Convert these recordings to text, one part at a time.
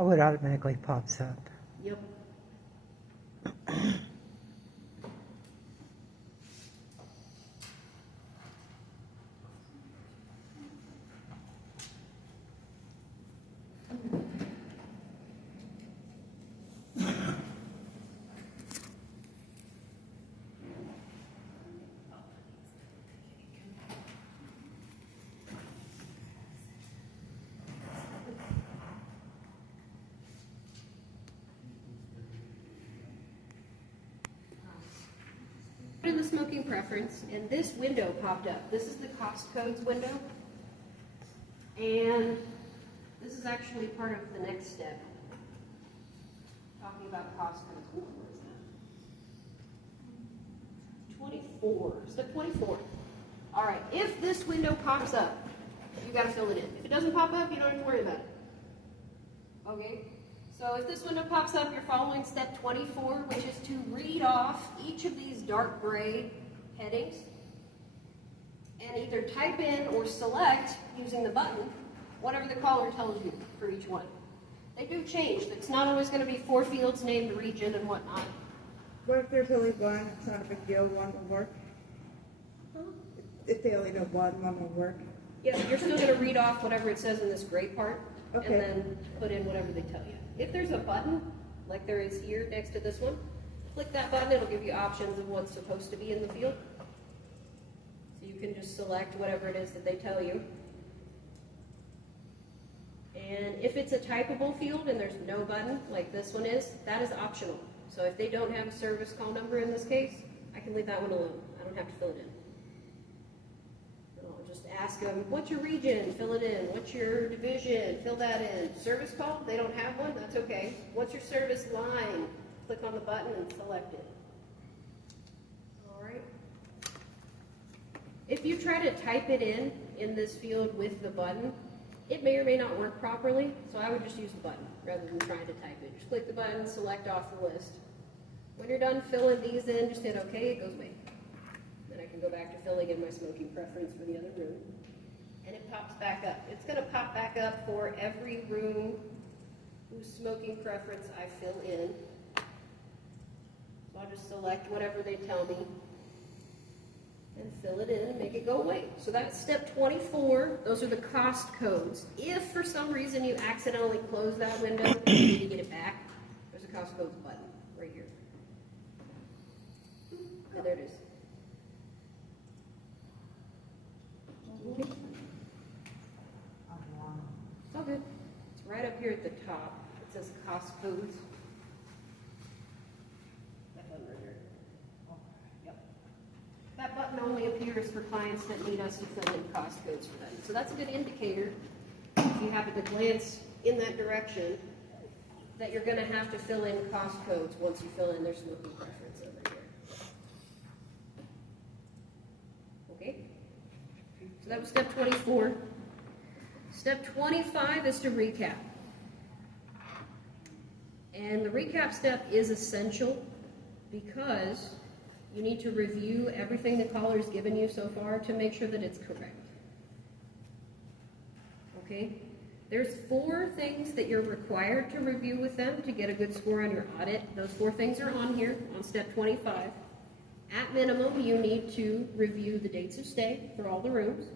Oh, it automatically pops up. Yep. In the smoking preference, and this window popped up. This is the cost codes window. And this is actually part of the next step. Talking about cost codes. Ooh, where is that? 24. Step 24. All right, if this window pops up, you got to fill it in. If it doesn't pop up, you don't have to worry about it. Okay? So if this window pops up, you're following step 24, which is to read off each of these dark gray headings and either type in or select, using the button, whatever the caller tells you for each one. They do change. It's not always going to be 4 fields named region and whatnot. What if there's only one? It's not a big deal. One will work. If they only know one will work. Yeah, you're still going to read off whatever it says in this gray part, Okay. and then put in whatever they tell you. If there's a button, like there is here next to this one, click that button. It'll give you options of what's supposed to be in the field. So you can just select whatever it is that they tell you. And if it's a typable field and there's no button, like this one is, that is optional. So if they don't have a service call number in this case, I can leave that one alone. I don't have to fill it in. I'll just ask them, what's your region? Fill it in. What's your division? Fill that in. Service call? They don't have one? That's okay. What's your service line? Click on the button and select it. All right. If you try to type it in this field with the button, it may or may not work properly, so I would just use the button rather than trying to type it. Just click the button, select off the list. When you're done filling these in, just hit OK, it goes away. Then I can go back to filling in my smoking preference for the other room. And it pops back up. It's going to pop back up for every room whose smoking preference I fill in. So I'll just select whatever they tell me and fill it in and make it go away. So that's step 24. Those are the cost codes. If for some reason you accidentally close that window and you need to get it back, there's a cost codes button right here. And there it is. Okay. It's all good. It's right up here at the top. It says cost codes. That button right here. Yep. That button only appears for clients that need us to fill in cost codes for them. So that's a good indicator, if you happen to glance in that direction, that you're going to have to fill in cost codes once you fill in their smoking preference over here. Okay? So that was step 24. Step 25 is to recap. And the recap step is essential because you need to review everything the caller's given you so far to make sure that it's correct. Okay? There's 4 things that you're required to review with them to get a good score on your audit. Those 4 things are on here on step 25. At minimum, you need to review the dates of stay for all the rooms.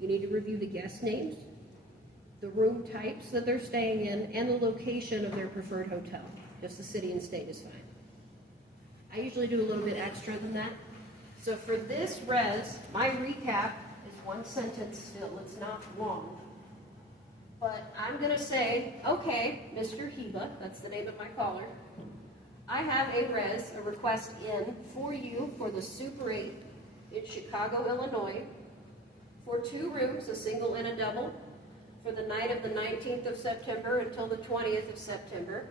You need to review the guest names, the room types that they're staying in, and the location of their preferred hotel. Just the city and state is fine. I usually do a little bit extra than that. So for this res, my recap is 1 sentence still. It's not long. But I'm going to say, okay, Mr. Heba, that's the name of my caller, I have a request in for you for the Super 8 in Chicago, Illinois, for 2 rooms, a single and a double, for the night of the 19th of September until the 20th of September,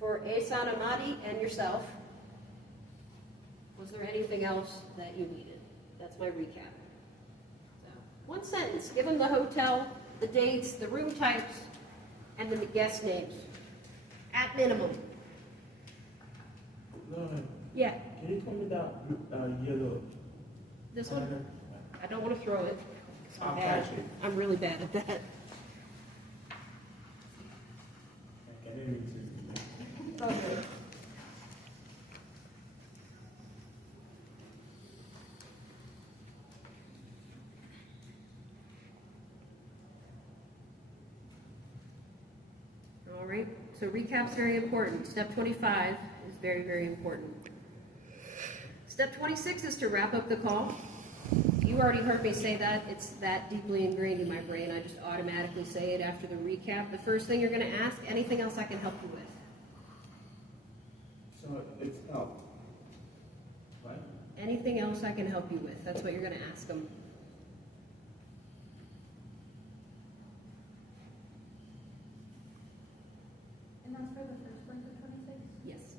for Ehsan Ahmadi and yourself. Was there anything else that you needed? That's my recap. So, 1 sentence. Give them the hotel, the dates, the room types, and then the guest names. At minimum. Yeah. Can you tell me that yellow? This one? I don't want to throw it. I'll catch it. I'm really bad at that. me to. Okay. All right, so recap's very important. Step 25 is very, very important. Step 26 is to wrap up the call. You already heard me say that. It's that deeply ingrained in my brain. I just automatically say it after the recap. The first thing you're going to ask, anything else I can help you with? So it's help. Right? Anything else I can help you with? That's what you're going to ask them. And that's for the first one for 26? Yes.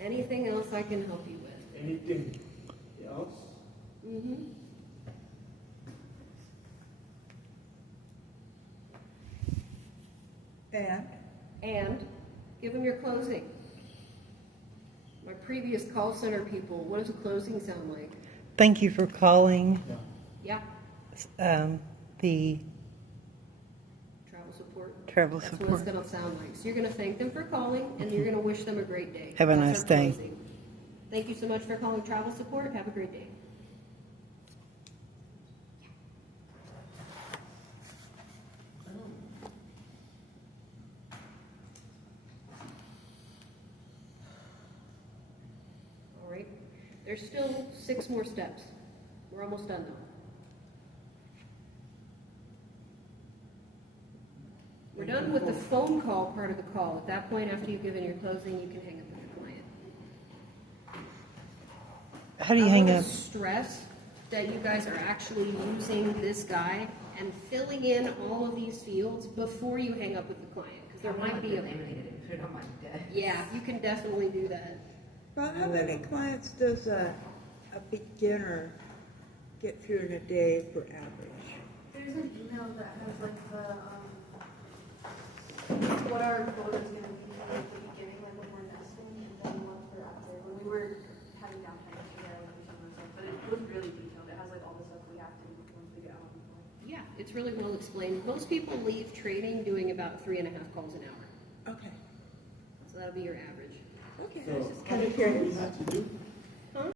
Anything else I can help you with? Anything else? Mm-hmm. And give them your closing. My previous call center people, what does a closing sound like? Thank you for calling Yeah. Yeah, the travel support. travel That's what it's support. gonna sound like. So you're gonna thank them for calling, and you're gonna wish them a great day. Have a That's nice our day. closing. Thank you so much for calling travel support. Have a great day. All right, there's still 6 more steps. We're almost done though. We're done with the phone call part of the call. At that point, after you've given your closing, you can hang up with your client. How do you I hang wanna up? stress that you guys are actually using this guy and filling in all of these fields before you hang up with the client, because there might be a... Laminated and put it on my desk. Yeah, you can definitely do that. About how many clients does a beginner get through in a day for average? There's an email that has like what our quota is going to be for like the beginning, like when we're nesting, and then one for after. When we were having downtime together, but it was really detailed. It has like all the stuff we have to do once we get out on the floor. Yeah, it's really well explained. Most people leave training doing about 3.5 calls an hour. Okay, So that'll be your average. okay. So I was just how kind many of calls do curious. we have to do?